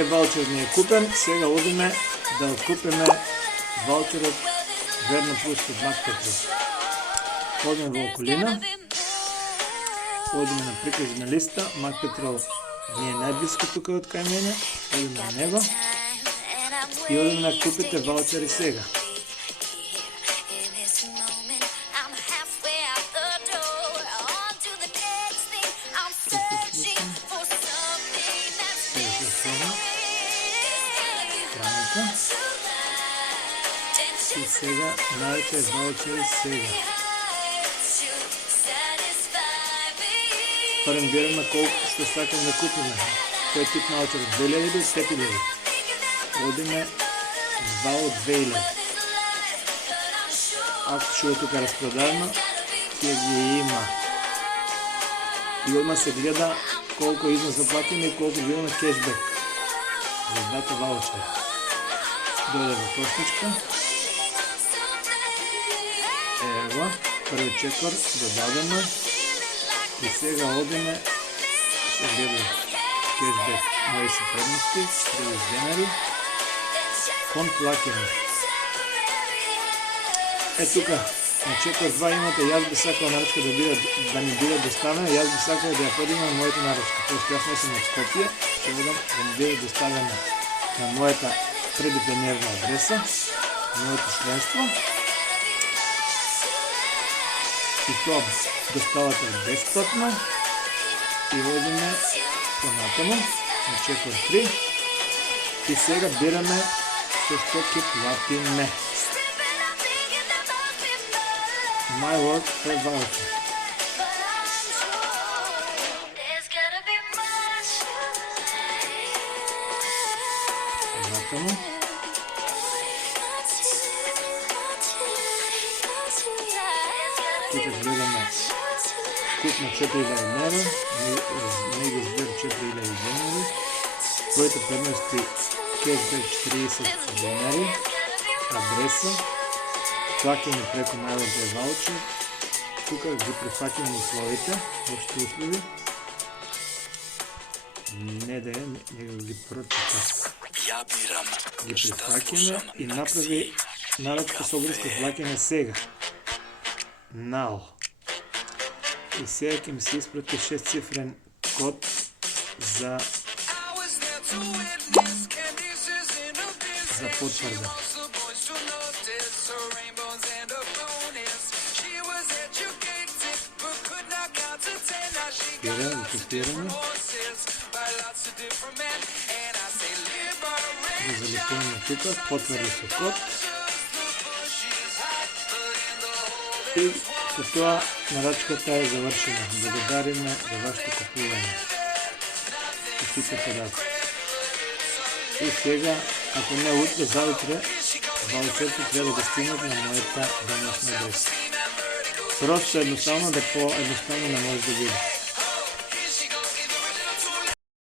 ваучер ни е купен. Сега одиме да откупиме ваучерот Верно Плюс од Мак Петров. Одиме во околина, одиме на приказна листа. Мак Петров ни е најблиско тука од кај мене. Одиме на него и одиме да купите ваучери сега. И сега најте ваучери сега. Парем бираме колку што сакам да купиме. Кој тип ваучер? 2000 или 5000? Одиме 2 од 2000. Ако што е тука распродадено, ќе ги има. И одма се гледа колку износ да платиме и колку ги имаме кешбек за двата ваучера. Дојде во кошничка. Ево, први чекор додадено. И сега одиме се гледа кешбек, мои се предности, кредит денари, кон плакење. Тука на чекор 2 имате, јас би сакал нарачка да ми биде доставена, јас би сакал да ја подигнам на мојата нарачка. Пошто јас не сум од Скопје, ќе одам да ми биде доставена на мојата преддефинирана адреса, моето членство. И тоа доставата е бесплатно. И одиме понатаму на чекор 3. И сега бираме со што ќе платиме. My Word per voucher. Понатаму. Тука гледаме куп на 4000 лева, него збор 4000 денари, своите предности кешбек 40 денари, адреса, плакење преку најлабиот ваучер, тука ги прифаќаме условите, вашите услови, не да е, него ги прочита. Ги прифаќаме и направи нарачка со обрска плакење сега. Now. И сега ќе ми се испрати 6-цифрен код за потврда. Го копираме. Го залепуваме тука, потврди со код. И со тоа нарачката е завршена. Благодариме за вашето купување. Каквите податоци. И сега, ако не утре, заутре, ваучерите треба да стигнат на мојата домашна адреса. Просто едноставно да по-едноставно не може да биде.